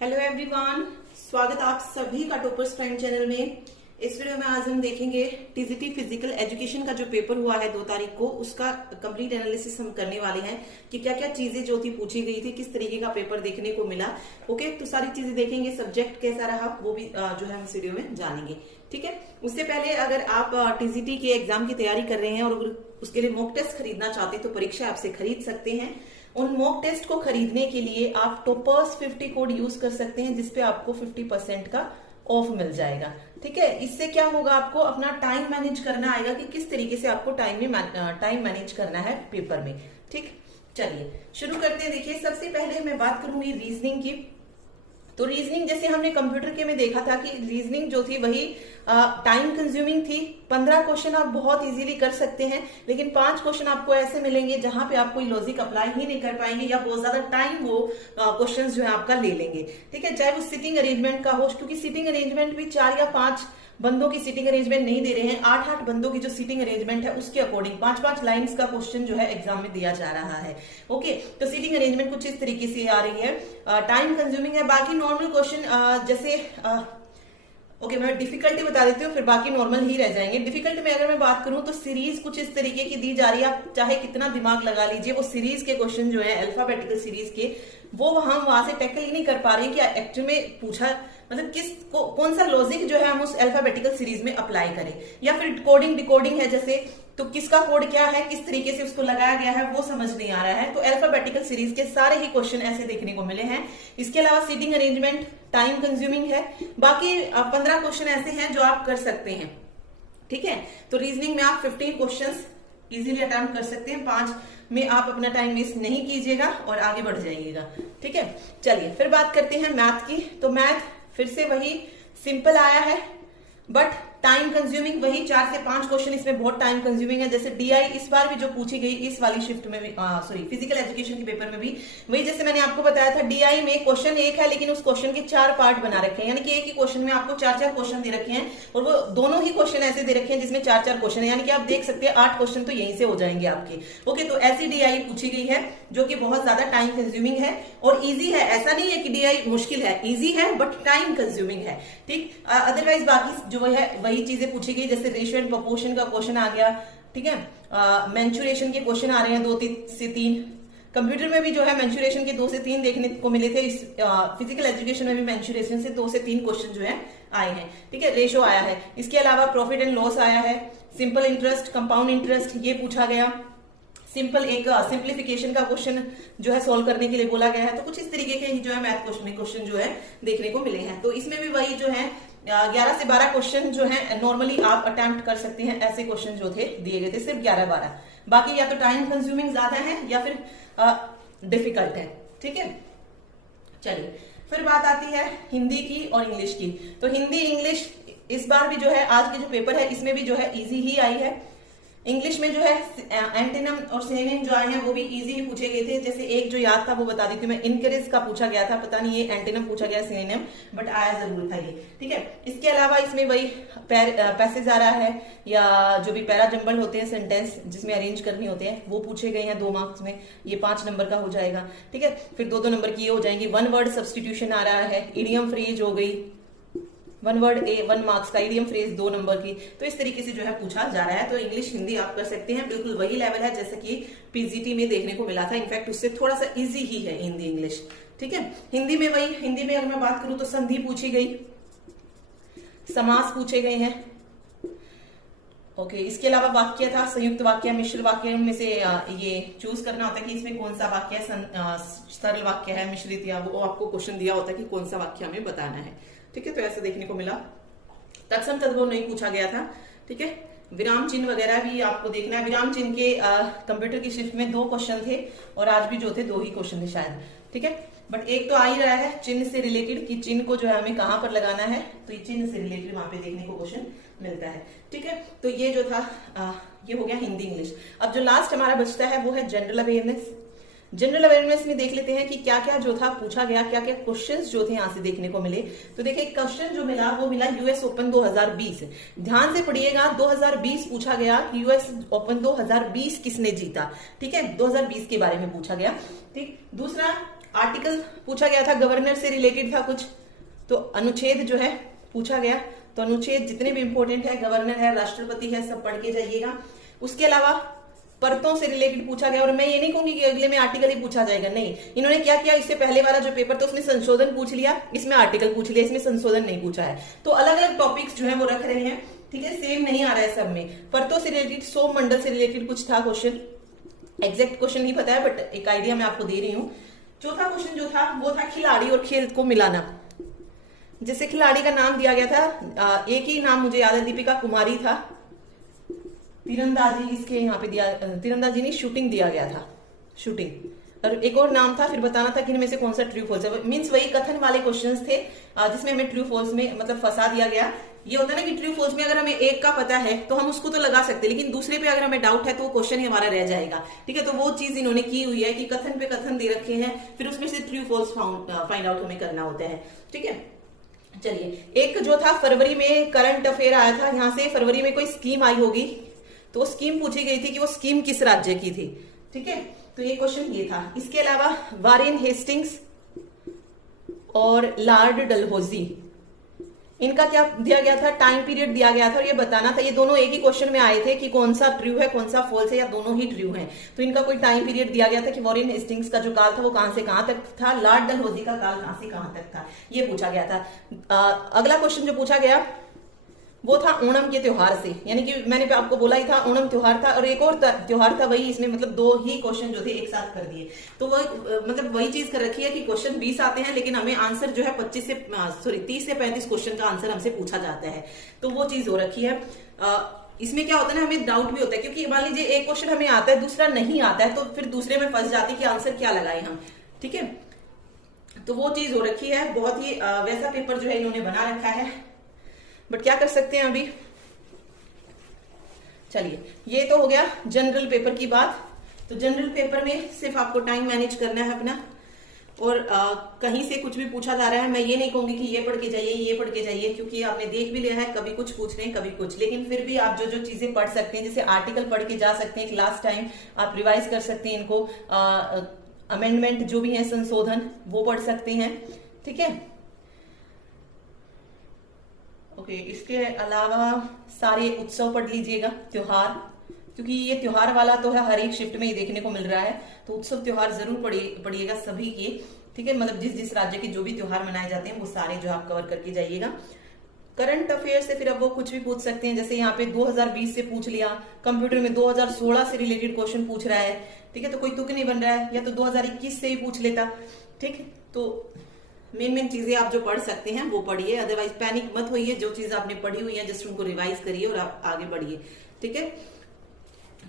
Hello everyone, स्वागत आप सभी का टॉपर्स प्राइम चैनल में। इस वीडियो में आज हम देखेंगे टीजीटी फिजिकल एजुकेशन का जो पेपर हुआ है 2 तारीख को, उसका कंप्लीट एनालिसिस हम करने वाले हैं कि क्या क्या चीजें जो थी पूछी गई थी, किस तरीके का पेपर देखने को मिला। ओके, तो सारी चीजें देखेंगे, सब्जेक्ट कैसा रहा वो भी जो है हम इस वीडियो में जानेंगे। ठीक है, उससे पहले अगर आप टीजीटी के एग्जाम की तैयारी कर रहे हैं और उसके लिए मॉक टेस्ट खरीदना चाहते हैं तो परीक्षा आपसे खरीद सकते हैं। उन मॉक टेस्ट को खरीदने के लिए आप टॉपर्स 50 कोड यूज कर सकते हैं, जिसपे आपको 50% का ऑफ मिल जाएगा। ठीक है, इससे क्या होगा, आपको अपना टाइम मैनेज करना आएगा कि किस तरीके से आपको टाइम मैनेज करना है पेपर में। ठीक, चलिए शुरू करते हैं। देखिए, सबसे पहले मैं बात करूंगी रीजनिंग की। तो रीजनिंग जैसे हमने कंप्यूटर के में देखा था कि रीजनिंग जो थी वही टाइम कंज्यूमिंग थी। 15 क्वेश्चन आप बहुत इजीली कर सकते हैं, लेकिन 5 क्वेश्चन आपको ऐसे मिलेंगे जहां पे आप कोई लॉजिक अप्लाई ही नहीं कर पाएंगे या बहुत ज्यादा टाइम वो क्वेश्चंस जो है आपका ले लेंगे। ठीक है, चाहे वो सिटिंग अरेंजमेंट का हो, क्योंकि सिटिंग अरेंजमेंट भी 4 या 5 बंदों की सीटिंग अरेंजमेंट नहीं दे रहे हैं, 8-8 बंदों की जो सीटिंग अरेंजमेंट है उसके अकॉर्डिंग 5-5 लाइंस का क्वेश्चन जो है एग्जाम में दिया जा रहा है। ओके, तो सीटिंग अरेंजमेंट कुछ इस तरीके से आ रही है, टाइम कंज्यूमिंग है। बाकी नॉर्मल क्वेश्चन जैसे ओके, मैं डिफिकल्टी बता देती हूँ, फिर बाकी नॉर्मल ही रह जाएंगे। डिफिकल्टी में अगर मैं बात करूं तो सीरीज कुछ इस तरीके की दी जा रही है, आप चाहे कितना दिमाग लगा लीजिए, वो सीरीज के क्वेश्चन जो है अल्फाबेटिकल सीरीज के, वो हम वहां से टैकल ही नहीं कर पा रहे हैं कि एक्चुअल में पूछा मतलब कौन सा लॉजिक जो है हम उस अल्फाबेटिकल सीरीज में अप्लाई करें, या फिर कोडिंग डिकोडिंग है जैसे, तो किसका कोड क्या है, किस तरीके से उसको लगाया गया है वो समझ नहीं आ रहा है। तो अल्फाबेटिकल सीरीज के सारे ही क्वेश्चन ऐसे देखने को मिले हैं। इसके अलावा सीटिंग अरेंजमेंट टाइम कंज्यूमिंग है। बाकी 15 क्वेश्चन ऐसे हैं जो आप कर सकते हैं। ठीक है, तो रीजनिंग में आप 15 क्वेश्चंस इजीली अटेम्प्ट कर सकते हैं। 5 में आप अपना टाइम वेस्ट नहीं कीजिएगा और आगे बढ़ जाइएगा। ठीक है, चलिए फिर बात करते हैं मैथ की। तो मैथ फिर से वही सिंपल आया है, बट टाइम कंज्यूमिंग वही 4 से 5 क्वेश्चन इसमें बहुत टाइम कंज्यूमिंग है। जैसे डीआई इस बार भी जो पूछी गई इस वाली शिफ्ट में भी, सॉरी फिजिकल एजुकेशन के पेपर में भी वही, जैसे मैंने आपको बताया था, डीआई में क्वेश्चन एक है लेकिन उस क्वेश्चन के 4 पार्ट बना रखे हैं, यानी कि एक ही क्वेश्चन में आपको 4-4 क्वेश्चन दे रखे हैं, और वो दोनों ही क्वेश्चन ऐसे दे रखे हैं जिसमें 4-4 क्वेश्चन है, यानी कि आप देख सकते हैं 8 क्वेश्चन तो यहीं से हो जाएंगे आपके। ओके, तो ऐसी डीआई पूछी गई है जो कि बहुत ज्यादा टाइम कंज्यूमिंग है और इजी है। ऐसा नहीं है कि डीआई मुश्किल है, इजी है बट टाइम कंज्यूमिंग है। ठीक, अदरवाइज बाकी जो है वही चीजें पूछी गई, जैसे रेशियो एंड प्रोपोर्शन का क्वेश्चन आ गया। ठीक है, मेंचुरेशन के क्वेश्चन आ रहे हैं 2 से 3। कंप्यूटर में भी जो है मेंचुरेशन के 2 से 3 देखने को मिले थे। इस फिजिकल एजुकेशन में भी मेंचुरेशन से 2 से 3 क्वेश्चन जो है आए हैं। ठीक है, रेशो आया है। इसके अलावा प्रॉफिट एंड लॉस आया है, सिंपल इंटरेस्ट, कंपाउंड इंटरेस्ट ये पूछा गया। सिंपल एक सिंप्लीफिकेशन का क्वेश्चन जो है सोल्व करने के लिए बोला गया है। तो कुछ इस तरीके के ही जो है मैथ क्वेश्चन जो है देखने को मिले हैं। तो इसमें भी वही जो है 11 से 12 क्वेश्चन जो है नॉर्मली आप अटेम्प्ट कर सकते हैं। ऐसे क्वेश्चन जो थे दिए गए थे सिर्फ 11-12, बाकी या तो टाइम कंज्यूमिंग ज्यादा है या फिर डिफिकल्ट है। ठीक है, चलिए फिर बात आती है हिंदी की और इंग्लिश की। तो हिंदी इंग्लिश इस बार भी जो है आज के जो पेपर है इसमें भी जो है इजी ही आई है। इंग्लिश में जो है एंटोनिम और सिनोनिम जो आए हैं वो भी इजी ही पूछे गए थे। जैसे एक जो याद था वो बता देती हूँ मैं, इनकरेज का पूछा गया था, पता नहीं ये एंटोनिम पूछा गया सिनोनिम, बट आया जरूर था ये। ठीक है, इसके अलावा इसमें वही पैसेज आ रहा है, या जो भी पैरा जंबल होते हैं सेंटेंस जिसमें अरेंज करने होते हैं वो पूछे गए हैं 2 मार्क्स में, ये 5 नंबर का हो जाएगा। ठीक है, फिर 2-2 नंबर की ये हो जाएंगी। 1 वर्ड सब्सटीट्यूशन आ रहा है, इडियम फ्रेज हो गई, 1 वर्ड 1 मार्क्स का, इडियम फ्रेज 2 नंबर की। तो इस तरीके से जो है पूछा जा रहा है। तो इंग्लिश हिंदी आप कर सकते हैं, बिल्कुल वही लेवल है जैसे कि पीजीटी में देखने को मिला था। इनफैक्ट उससे थोड़ा सा इजी ही है हिंदी इंग्लिश। ठीक है, हिंदी में वही, हिंदी में अगर मैं बात करूं तो संधि पूछी गई, समास पूछे गए हैं। ओके, इसके अलावा वाक्य था, संयुक्त वाक्य, मिश्र वाक्य में से ये चूज करना होता है कि इसमें कौन सा वाक्य सरल वाक्य है, मिश्रित, या वो आपको क्वेश्चन दिया होता है कि कौन सा वाक्य हमें बताना है। ठीक है, तो ऐसा देखने को मिला। तत्सम तद्भव नहीं पूछा गया था। ठीक है, विराम चिन्ह वगैरह भी आपको देखना है। विराम चिन्ह के कंप्यूटर की शिफ्ट में 2 क्वेश्चन थे और आज भी जो थे 2 ही क्वेश्चन थे शायद। ठीक है, बट एक तो आ ही रहा है चिन्ह से रिलेटेड कि चिन्ह को जो है हमें कहां पर लगाना है, तो ये चिन्ह से रिलेटेड वहां पे देखने को क्वेश्चन मिलता है। ठीक है, तो ये जो था ये हो गया हिंदी इंग्लिश। अब जो लास्ट हमारा बचता है वो है जनरल अवेयरनेस। जनरल अवेयरनेस में देख लेते हैं कि क्या क्या जो था पूछा गया, क्या क्या क्वेश्चंस जो थे यहां से देखने को मिले। तो देखिए, क्वेश्चन जो मिला वो मिला यूएस ओपन 2020। ध्यान से पढ़िएगा, 2020 पूछा गया कि यूएस ओपन 2020 किसने जीता। ठीक है, 2020 के बारे में पूछा गया। ठीक, दूसरा आर्टिकल पूछा गया था, गवर्नर से रिलेटेड था कुछ, तो अनुच्छेद जो है पूछा गया। तो अनुच्छेद जितने भी इंपॉर्टेंट है, गवर्नर है, राष्ट्रपति है, सब पढ़ के जाइएगा। उसके अलावा परतों से रिलेटेड पूछा गया, और मैं ये नहीं कहूंगी कि अगले में आर्टिकल ही पूछा जाएगा, नहीं। इन्होंने क्या किया, इससे पहले वाला जो पेपर था उसमें संशोधन पूछ लिया, इसमें आर्टिकल पूछ लिया, इसमें संशोधन नहीं पूछा है। तो अलग अलग टॉपिक्स जो है वो रख रहे हैं, ठीक है, सेम नहीं आ रहा है सब में। परतों से रिलेटेड, सोम मंडल से रिलेटेड कुछ था क्वेश्चन, एग्जैक्ट क्वेश्चन नहीं पता है, बट एक आइडिया मैं आपको दे रही हूँ। चौथा क्वेश्चन जो था वो था खिलाड़ी और खेल को मिलाना। जैसे खिलाड़ी का नाम दिया गया था, एक ही नाम मुझे याद है, दीपिका कुमारी था। तीरंदाजी इसके यहाँ पे दिया, तीरंदाजी नहीं, शूटिंग दिया गया था, शूटिंग। और एक और नाम था, फिर बताना था कि इनमें से कौन सा ट्रू फॉल्स है। मींस वही कथन वाले क्वेश्चंस थे जिसमें हमें ट्रू फॉल्स में मतलब फंसा दिया गया। ये होता है ना कि ट्रू फॉल्स में अगर हमें एक का पता है तो हम उसको तो लगा सकते हैं, लेकिन दूसरे पे अगर हमें डाउट है तो वो क्वेश्चन ही हमारा रह जाएगा, ठीक है। तो वो चीज इन्होंने की हुई है कि कथन पे कथन दे रखे हैं, फिर उसमें से ट्रू फॉल्स फाइंड आउट हमें करना होता है, ठीक है। चलिए, एक जो था फरवरी में करंट अफेयर आया था, यहाँ से फरवरी में कोई स्कीम आई होगी, तो स्कीम पूछी गई थी कि वो स्कीम किस राज्य की थी, ठीक है। तो ये क्वेश्चन ये था। इसके अलावा वारेन हेस्टिंग्स और लॉर्ड डलहौजी, इनका क्या दिया गया था, टाइम पीरियड दिया गया था, और ये बताना था। ये दोनों एक ही क्वेश्चन में आए थे कि कौन सा ट्रू है कौन सा फॉल्स है, या दोनों ही ट्रू हैं। तो इनका कोई टाइम पीरियड दिया गया था कि वॉरेन हेस्टिंग्स का जो काल था वो कहां से कहां तक था, लॉर्ड डलहौजी का काल कहां से कहां तक था, ये पूछा गया था। अगला क्वेश्चन जो पूछा गया वो था ओणम के त्योहार से, यानी कि मैंने आपको बोला ही था ओणम त्योहार था, और एक और त्योहार था, वही इसमें मतलब दो ही क्वेश्चन जो थे एक साथ कर दिए। तो वही मतलब वही चीज कर रखी है कि क्वेश्चन 20 आते हैं, लेकिन हमें आंसर जो है 30 से 35 क्वेश्चन का आंसर हमसे पूछा जाता है। तो वो चीज हो रखी है। इसमें क्या होता है ना, हमें डाउट भी होता है, क्योंकि मान लीजिए एक क्वेश्चन हमें आता है, दूसरा नहीं आता है, तो फिर दूसरे में फंस जाती है कि आंसर क्या लगाए हम, ठीक है। तो वो चीज हो रखी है। बहुत ही वैसा पेपर जो है इन्होंने बना रखा है, बट क्या कर सकते हैं अभी। चलिए, ये तो हो गया जनरल पेपर की बात। तो जनरल पेपर में सिर्फ आपको टाइम मैनेज करना है अपना, और कहीं से कुछ भी पूछा जा रहा है, मैं ये नहीं कहूंगी कि ये पढ़ के जाइए ये पढ़ के जाइए, क्योंकि आपने देख भी लिया है, कभी कुछ पूछ रहे हैं कभी कुछ, लेकिन फिर भी आप जो जो चीजें पढ़ सकते हैं, जैसे आर्टिकल पढ़ के जा सकते हैं, लास्ट टाइम आप रिवाइज कर सकते हैं इनको, अमेंडमेंट जो भी है संशोधन वो पढ़ सकते हैं, ठीक है। ओके, इसके अलावा सारे उत्सव पढ़ लीजिएगा, त्योहार, क्योंकि ये त्योहार वाला तो है हर एक शिफ्ट में ही देखने को मिल रहा है। तो उत्सव त्योहार जरूर पढ़िएगा सभी के, ठीक है। मतलब जिस जिस राज्य के जो भी त्योहार मनाए जाते हैं वो सारे जो आप कवर करके जाइएगा। करंट अफेयर से फिर अब वो कुछ भी पूछ सकते हैं, जैसे यहाँ पे 2020 से पूछ लिया, कंप्यूटर में 2016 से रिलेटेड क्वेश्चन पूछ रहा है, ठीक है। तो कोई तुक नहीं बन रहा है, या तो 2021 से ही पूछ लेता, ठीक है। तो मेन चीजें आप जो पढ़ सकते हैं वो पढ़िए, अदरवाइज पैनिक मत होइए। जो चीज आपने पढ़ी हुई है जस्ट उनको रिवाइज करिए और आप आगे बढ़िए, ठीक है।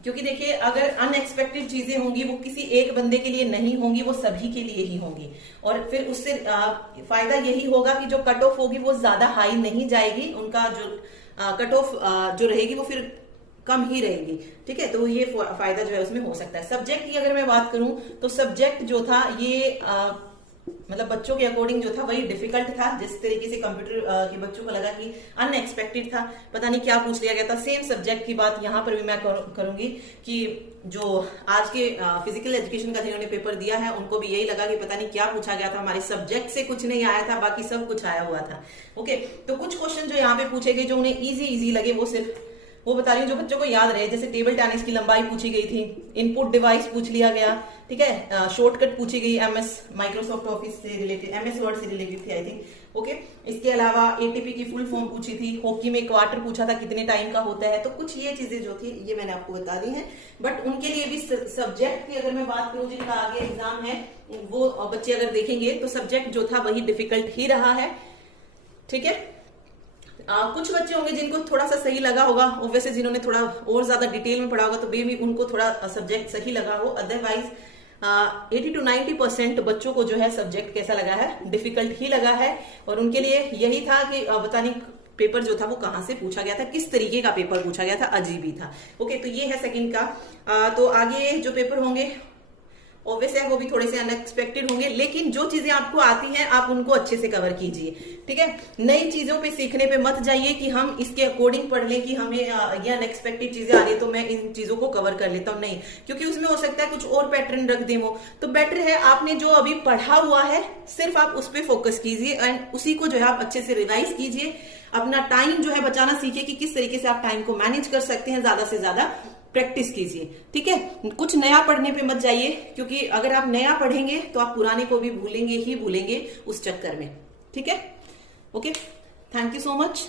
क्योंकि देखिए, अगर अनएक्सपेक्टेड चीजें होंगी वो किसी एक बंदे के लिए नहीं होंगी, वो सभी के लिए ही होंगी, और फिर उससे फायदा यही होगा कि जो कट ऑफ होगी वो ज्यादा हाई नहीं जाएगी, उनका जो कट ऑफ जो रहेगी वो फिर कम ही रहेगी, ठीक है। तो ये फायदा जो है उसमें हो सकता है। सब्जेक्ट की अगर मैं बात करूं तो सब्जेक्ट जो था ये मतलब बच्चों के अकॉर्डिंग जो था वही डिफिकल्ट था, जिस तरीके से कंप्यूटर के बच्चों को लगा कि अनएक्सपेक्टेड था, पता नहीं क्या पूछ लिया गया था। सेम सब्जेक्ट की बात यहाँ पर भी मैं करूंगी कि जो आज के फिजिकल एजुकेशन का जिन्होंने पेपर दिया है उनको भी यही लगा कि पता नहीं क्या पूछा गया था, हमारे सब्जेक्ट से कुछ नहीं आया था, बाकी सब कुछ आया हुआ था। ओके, तो कुछ क्वेश्चन जो यहाँ पे पूछे गए जो उन्हें इजी लगे वो सिर्फ वो बता रही हूँ जो बच्चों को याद रहे। जैसे टेबल टेनिस की लंबाई पूछी गई थी, इनपुट डिवाइस पूछ लिया गया, ठीक है। शॉर्टकट पूछी गई एमएस माइक्रोसॉफ्ट ऑफिस से रिलेटेड, एमएस वर्ड से रिलेटेड थी आई थिंक। ओके, इसके अलावा एटीपी की फुल फॉर्म पूछी थी, हॉकी में क्वार्टर पूछा था कितने टाइम का होता है। तो कुछ ये चीजें जो थी ये मैंने आपको बता दी हैं, बट उनके लिए भी सब्जेक्ट की अगर मैं बात करूं जिनका आगे एग्जाम है वो बच्चे अगर देखेंगे तो सब्जेक्ट जो था वही डिफिकल्ट ही रहा है, ठीक है। कुछ बच्चे होंगे जिनको थोड़ा सा सही लगा होगा, वैसे जिन्होंने थोड़ा और ज्यादा डिटेल में पढ़ा होगा तो बेबी उनको थोड़ा सब्जेक्ट सही लगा हो। अदरवाइज 80 to 90% बच्चों को जो है सब्जेक्ट कैसा लगा है, डिफिकल्ट ही लगा है। और उनके लिए यही था कि बताने पेपर जो था वो कहां से पूछा गया था, किस तरीके का पेपर पूछा गया था, अजीब ही था। ओके, तो ये है सेकंड का। तो आगे जो पेपर होंगे ऑब्वियस है वो भी थोड़े से अनएक्सपेक्टेड होंगे, लेकिन जो चीजें आपको आती हैं आप उनको अच्छे से कवर कीजिए, ठीक है। नई चीजों पे सीखने पे मत जाइए कि हम इसके अकॉर्डिंग पढ़ लें कि हमें ये अनएक्सपेक्टेड चीजें आ रही है तो मैं इन चीजों को कवर कर लेता हूं, नहीं, क्योंकि उसमें हो सकता है कुछ और पैटर्न रख दे वो। तो बेटर है आपने जो अभी पढ़ा हुआ है सिर्फ आप उस पर फोकस कीजिए एंड उसी को जो है आप अच्छे से रिवाइज कीजिए। अपना टाइम जो है बचाना सीखिए कि किस तरीके से आप टाइम को मैनेज कर सकते हैं, ज्यादा से ज्यादा प्रैक्टिस कीजिए, ठीक है। कुछ नया पढ़ने पे मत जाइए, क्योंकि अगर आप नया पढ़ेंगे तो आप पुराने को भी भूलेंगे ही भूलेंगे उस चक्कर में, ठीक है। Okay, thank you so much.